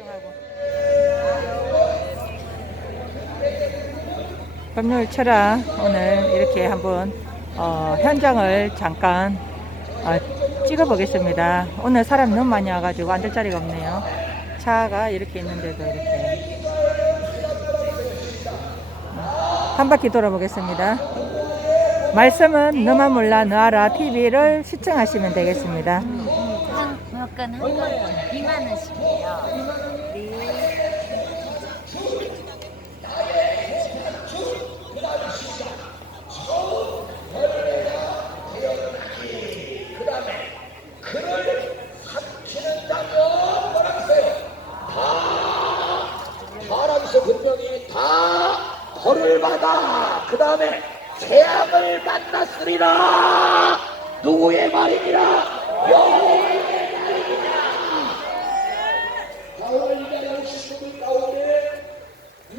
집중하고. 금요일 철학 오늘 이렇게 한번 어, 현장을 잠깐 어, 찍어 보겠습니다. 오늘 사람 너무 많이 와가지고 앉을 자리가 없네요. 차가 이렇게 있는데도 이렇게 어, 한 바퀴 돌아보겠습니다. 말씀은 너만 몰라 너알아 TV를 시청하시면 되겠습니다. 한 무조건 한 건에 2만 원씩이에요. 그 다음에 재앙을 만났으리라 누구의 말이니라 여호와의 말이니라 가을이라는 신부들 가운데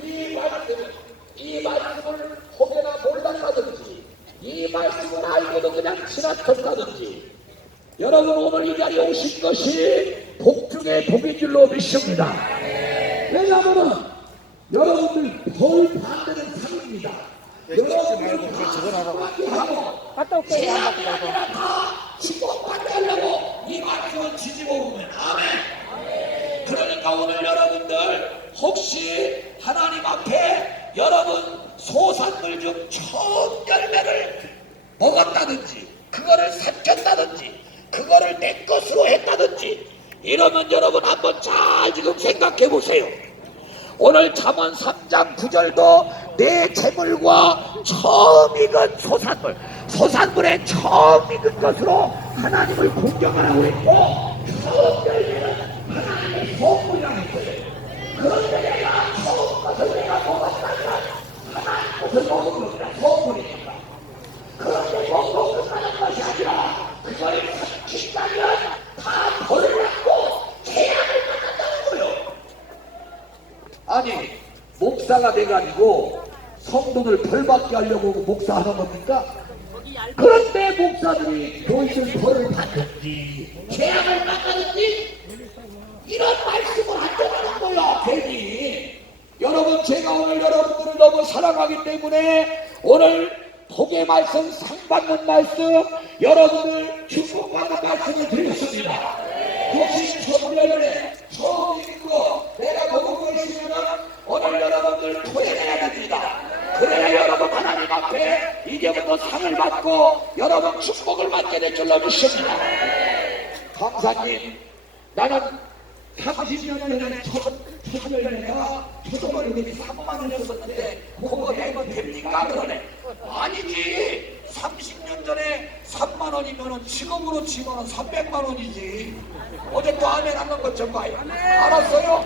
이 말씀을 이 말씀을 혹여나 몰랐다든지 이 말씀을 알고도 그냥 지나쳤다든지 여러분 오늘 이 자리에 오신 것이 복중의 복인 줄로 믿습니다. 왜냐하면 여러분들 벌 받는 상입니다. 여러분들 하고 갔다 올게요. 한 바퀴 돌고. 다 축복받으려고 이 말씀을 뒤집어 보면 아멘. 그러니까 오늘 여러분들 혹시 하나님 앞에 여러분 소산물 중 처음 열매를 먹었다든지 그거를 삼켰다든지 그거를 내 것으로 했다든지 이러면 여러분 한번 잘 지금 생각해 보세요. 오늘 잠언 3장 9절도 내 재물과 처음 익은 소산물 소산물의 처음 익은 것으로 하나님을 공경하라고 했고 처음 열매는 하나님의 소물이라고 했어요 그런데 내가 처음 것을 내가 먹었다면 하나님 것을 먹은 겁니다 소물이니까. 그런데 먹고 끝나는 것이 아니라 그거를 삼킨다면 다 벌을 받고 재앙을 받는다는 거예요. 아니 목사가 돼가지고 성도들 벌받게 하려고 목사하는 겁니까? 그런데 목사들이 교인들 벌을 받든지 재앙을 받든지 이런 말씀을 한다는 거야 괜히. 여러분 제가 오늘 여러분들을 너무 사랑하기 때문에 오늘 복의 말씀 상받는 말씀 여러분들 축복받는 말씀을 드렸습니다. 혹시 첫날에 처음 읽고 내가 먹은 것이면 오늘 여러분들 토해내야 됩니다 그래야 여러분 하나님 앞에 이제부터 상을 받고 여러분 축복을 받게 될 줄로 믿습니다. 강사님 나는 30년 전에 첫, 첫 열매가 초등어린이 3만 원이었었는데 그거 내면 됩니까? 그러네. 아니지. 30년 전에 3만 원이면 지금으로 치면 300만 원이지. 어제 또 아멘 한번 봐요. 알았어요?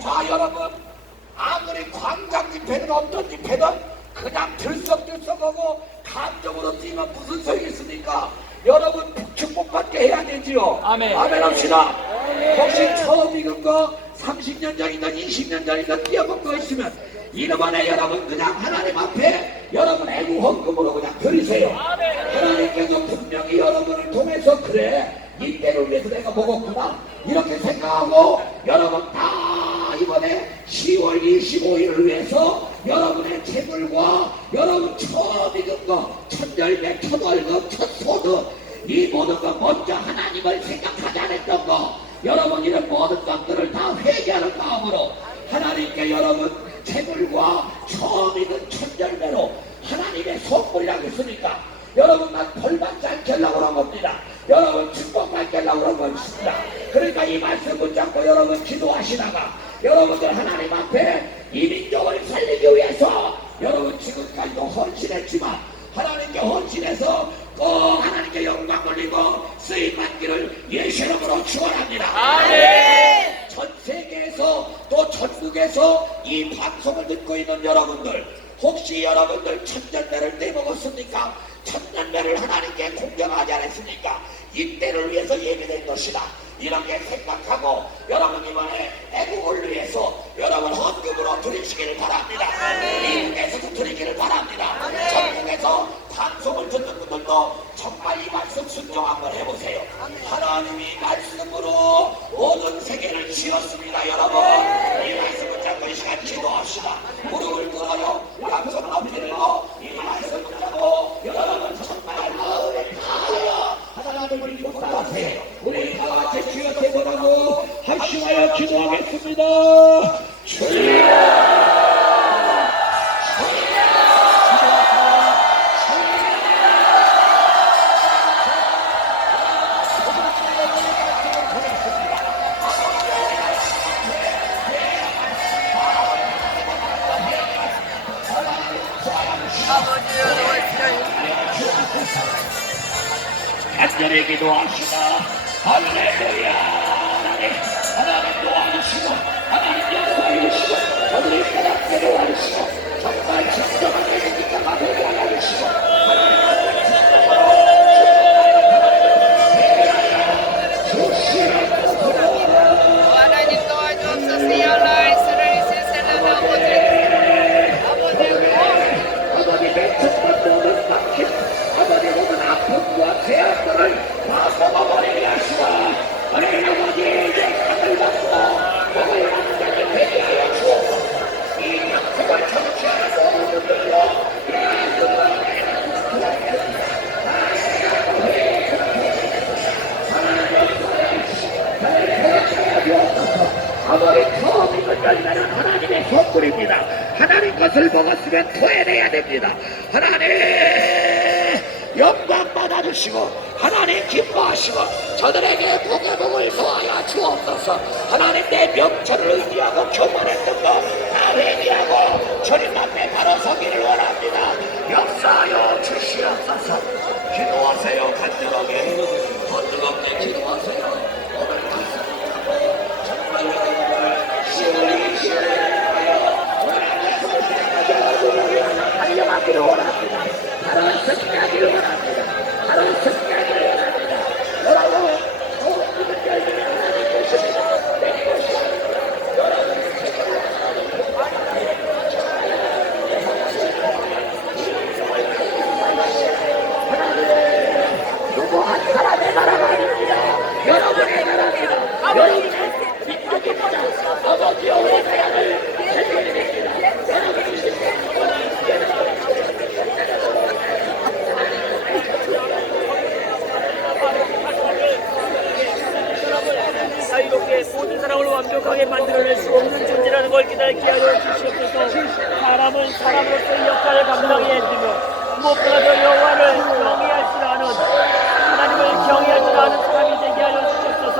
자 여러분 아무리 광장님 배는 어떤 집 배든 그냥 들썩들썩하고 감정으로 뛰면 무슨 소용이 있습니까? 여러분 축복받게 해야 되지요. 아멘. 아멘 합시다. 혹시 처음 익은 거 30년 전이든 20년 전이든 뛰어본 거 있으면 이름 안에 여러분 그냥 하나님 앞에 여러분 애구 헌금으로 그냥 드리세요. 하나님께서 분명히 여러분을 통해서 그래 이때를 위해서 내가 먹었구나 이렇게 생각하고 여러분 다 이번에 10월 25일을 위해서 여러분의 재물과 여러분 처음 익은 거, 첫 열매, 첫 월급, 첫 소득 이 모든 거 먼저 하나님을 생각하지 않았던 거 여러분 이런 모든 것들을 다 회개하는 마음으로 하나님께 여러분 재물과 처음 익은 첫 열매로 하나님의 선물이라고 했으니까 여러분 난 벌받지 않게 하려고 그런 겁니다. 여러분 축복받게 하려고 그런 것입니다. 그러니까 이 말씀 붙잡고 여러분 기도하시다가 여러분들 하나님 앞에 이 민족을 살리기 위해서 여러분 지금까지도 헌신했지만 하나님께 헌신해서 꼭 하나님께 영광 올리고 쓰임 받기를 예수 이름으로 축원합니다. 전 세계에서 또 전국에서 이 방송을 듣고 있는 여러분들 혹시 여러분들 천년배를 떼먹었습니까? 천년배를 하나님께 공경하지 않았습니까? 이때를 위해서 예비된 것이다. 이렇게 생각하고 여러분 이번에 애국을 위해서 여러분 헌금으로 드리시기를 바랍니다. 미국에서도 드리기를 바랍니다. 전국에서 방송을 듣는 분들도 정말 이 말씀 순종 한번 해보세요. 하나님이 말씀으로 모든 세계를 지었습니다. 여러분 이 말씀을 잡고 이 시간 기도합시다 무릎을 꿇어요 감성 높이고 이 말씀을 잡고 여러분 기도하겠습니다 열매는 하나님의 선물입니다. 하나님 것을 먹었으면 토해내야 됩니다. 하나님 영광 받아주시고 하나님 기뻐하시고 저들에게 복의 복을 더하여 주옵소서 하나님 내 명철을 의지하고 교만했던 거다 회개하고 주님 앞에 바로 서기를 원합니다. 역사하여 주시옵소서 기도하세요 간절하게 기도하세요 오늘 말씀 정말 여러분을 시원히 시원히 달려가기를 원합니다. 바로 승리하기를 원합니다. 바로 승리하기를 원합니다. 여러분, 좋은 믿음 열리면 하나님 것입니다. 내 것이야. 누구 한 사람의 나라가 아닙니다. 여러분의 나라입니다. 여러분의 민족입니다. 아버지여 우리 나라를 살려드립니다. 여러분이 사이롭게 모든 사람을 완벽하게 만들어낼 수 없는 존재라는 걸 깨닫게 하여 주시옵소서. 사람은 사람으로서의 역할을 감당해야 되며 무엇보다 도 여호와를 경외할 줄 아는 하나님을 경외할 줄 아는 사람이 되게 하여 주시옵소서.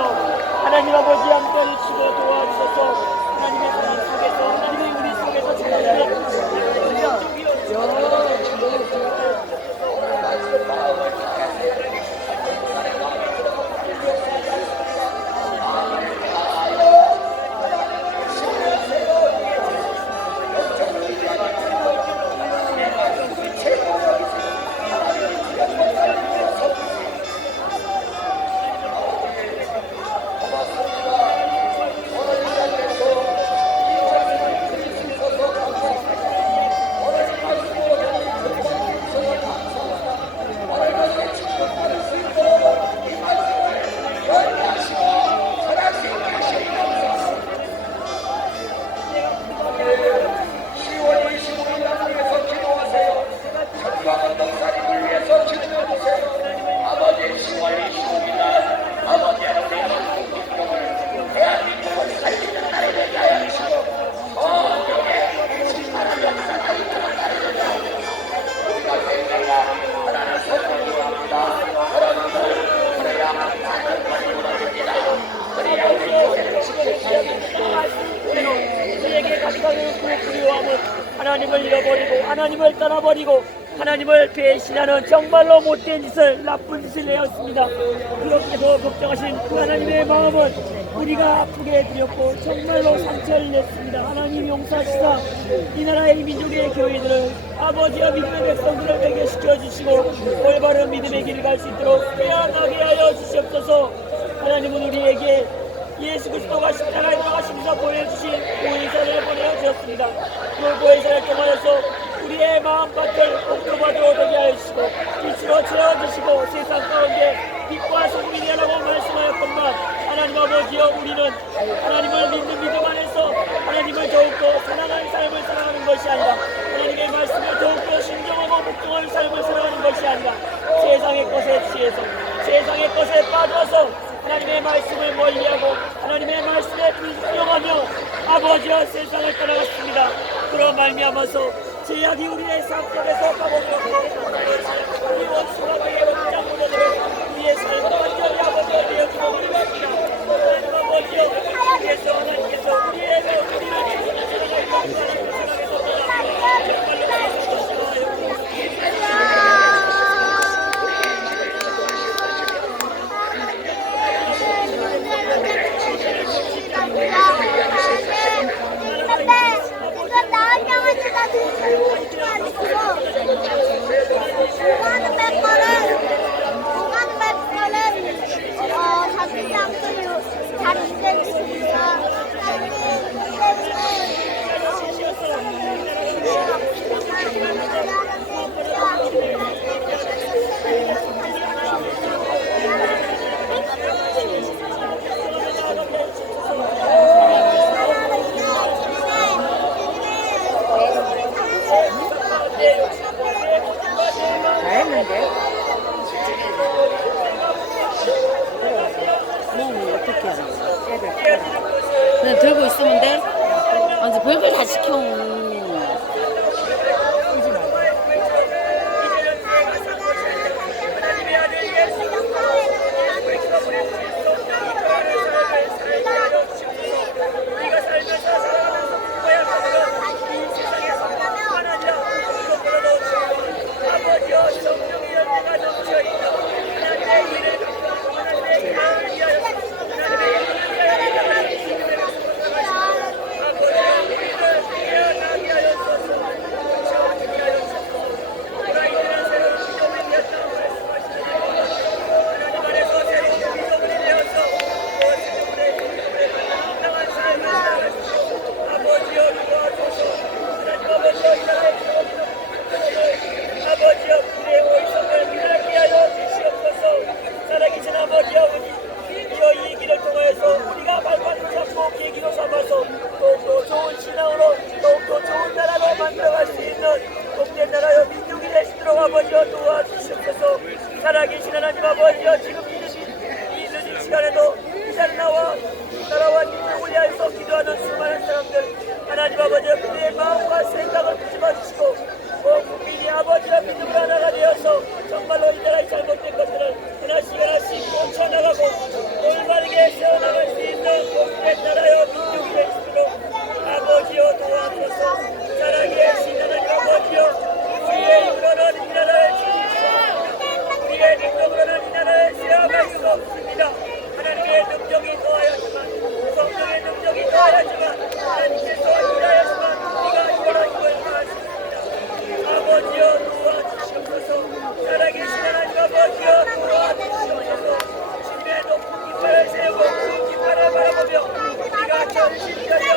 하나님 아버지 함께 주시고 도와주셔서. 하나님의 사랑 속에서 떠나버리고 하나님을 배신하는 정말로 못된 짓을 나쁜 짓을 내었습니다. 그렇게도 걱정하신 그 하나님의 마음은 우리가 아프게 드렸고 정말로 상처를 냈습니다. 하나님 용서하시사 이 나라의 민족의 교회들을 아버지와 믿음의 백성들을 회개시켜 주시고 올바른 믿음의 길을 갈 수 있도록 깨어나게 하여 주시옵소서 하나님은 우리에게 예수 그리스도가 십자가에 돌아가시면서 보여주신 보혜사를 보내주셨습니다. 그 보혜사를 통하여서 우리의 마음 밖을 옥토바도 되게 하시고 빛으로 채워주시고 세상 가운데 빛과 소금이 되라고 말씀하였건만 하나님 아버지여 우리는 하나님을 믿는 믿음 안에서 하나님을 더욱더 사랑하는 삶을 살아가는 것이 아니라 하나님의 말씀을 더욱더 신경하고 복종하는 삶을 살아가는 것이 아니라 세상의 것에 취해서 세상의 것에 빠져서 하나님의 말씀을 멀리하고 하나님의 말씀에 불순종하며 아버지와 세상을 떠나갔습니다. 그런 말미암아서 C'è di unire il santo che sopra vostro Dio non sono mai evitato da te Di essere davanti agli altri Dio ti non rimedia Non voglio che sono anche Yeah.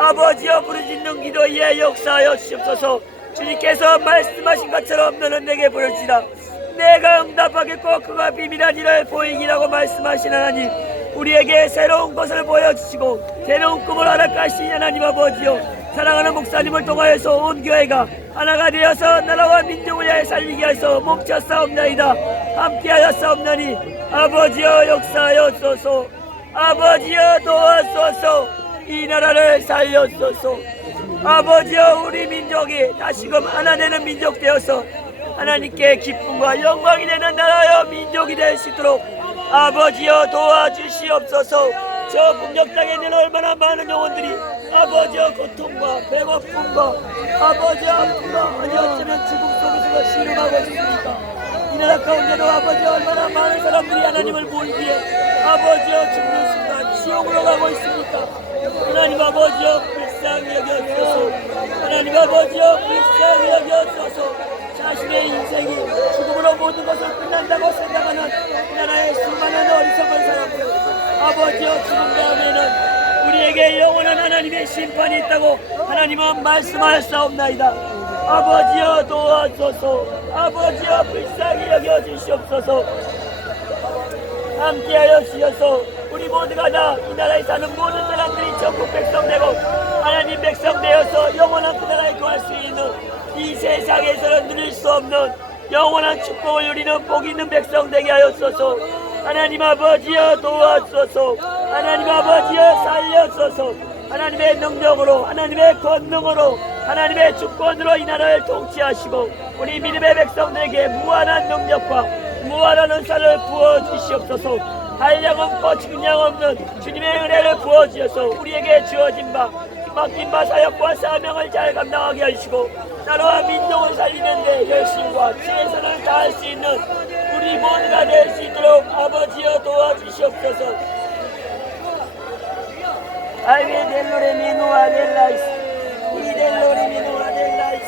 아버지여 부르짖는 기도에 역사하여 주옵소서. 주님께서 말씀하신 것처럼 너는 내게 부르짖으라 내가 응답하겠고 그가 비밀한 일을 보이기라고 말씀하신 하나님 우리에게 새로운 것을 보여주시고 새로운 꿈을 허락하신 하나님 아버지여 사랑하는 목사님을 통하여서 온 교회가 하나가 되어서 나라와 민족을 위하여 살리게 하여서. 뭉쳐 싸움나이다. 함께하여 싸움나니 아버지여 역사하여 소서. 아버지여 도와소서 이 나라를 살려소서. 아버지여 우리 민족이 다시금 하나 되는 민족 되어서 하나님께 기쁨과 영광이 되는 나라여 민족이 될 수 있도록 아버지여 도와주시옵소서. 저 북녘 땅에 있는 얼마나 많은 영혼들이 아버지여 고통과 배고픔과 아버지여 아픔과 아니 어쩌면 죽음 속에서 신음하고 있습니까 이 나라 가운데도 아버지 얼마나 많은 사람들이 하나님을 보이기에 아버지여 죽는 순간 지옥으로 가고 있습니까 하나님 아버지여 불쌍히 여겨주소서. 하나님 아버지여 불쌍히 여겨주소서. 자신의 인생이 죽음으로 모든 것을 끝난다고 생각하는 이 나라의 수많은 어리석은 사람들. 아버지여 죽음 다음에는 우리에게 영원한 하나님의 심판이 있다고 하나님은 말씀하였사옵나이다. 아버지여 도와주소서. 아버지여 불쌍히 여겨주시옵소서. 함께하여 주셔서 우리 모두가 다 이 나라에 사는 모든 사람들이 전국 백성 되고 하나님 백성 되어서 영원한 그 나라에 거할 수 있는 이 세상에서는 누릴 수 없는 영원한 축복을 누리는 복 있는 백성 되게 하였소서. 하나님 아버지여 도와주소서. 하나님 아버지여 살려소서. 하나님의 능력으로 하나님의 권능으로 하나님의 주권으로 이 나라를 통치하시고 우리 믿음의 백성들에게 무한한 능력과 무한한 은사를 부어주시옵소서 한량은 뻗치는 양 없는 주님의 은혜를 부어주셔서 우리에게 주어진 바 맡긴 바 사역과 사명을 잘 감당하게 하시고 나라와 민족을 살리는데 열심과 최선을 다할 수 있는 우리 모두가 될 수 있도록 아버지여 도와주시옵소서. Alve dell'ore meno dell'ais, i dell'ore meno dell'ais,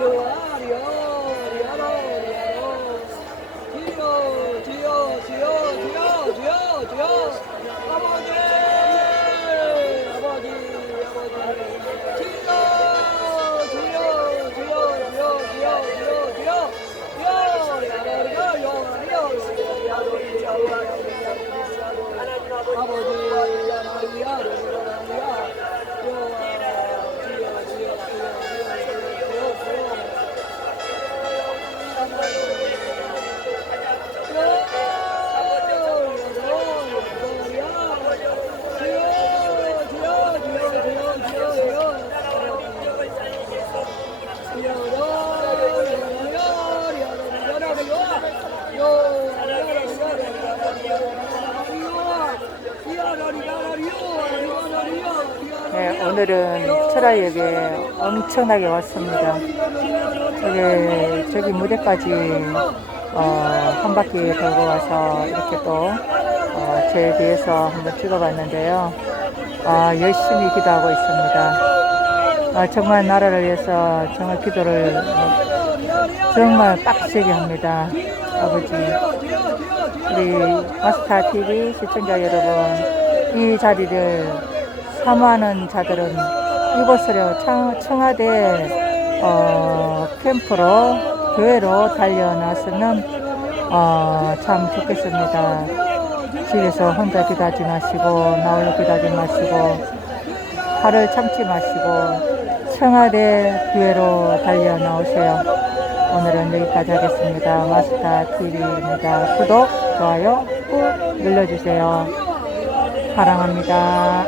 네, 오늘은 철화역에 엄청나게 왔습니다. 저기, 저기 무대까지 어, 한 바퀴 돌고 와서 이렇게 또 어, 제에 대해서 한번 찍어봤는데요. 아, 열심히 기도하고 있습니다. 아, 정말 나라를 위해서 정말 기도를 정말 빡세게 합니다. 아버지. 우리 마스터 TV 시청자 여러분, 이 자리를 사모하는 자들은 이곳으로 청- 청와대 어, 캠프로 교회로 달려나서면 어, 참 좋겠습니다. 집에서 혼자 기도하지 마시고 나홀로 기도하지 마시고 화를 참지 마시고 청와대 교회로 달려 나오세요. 오늘은 여기까지 하겠습니다. 마스터 TV입니다. 구독, 좋아요 꾹 눌러주세요. 사랑합니다.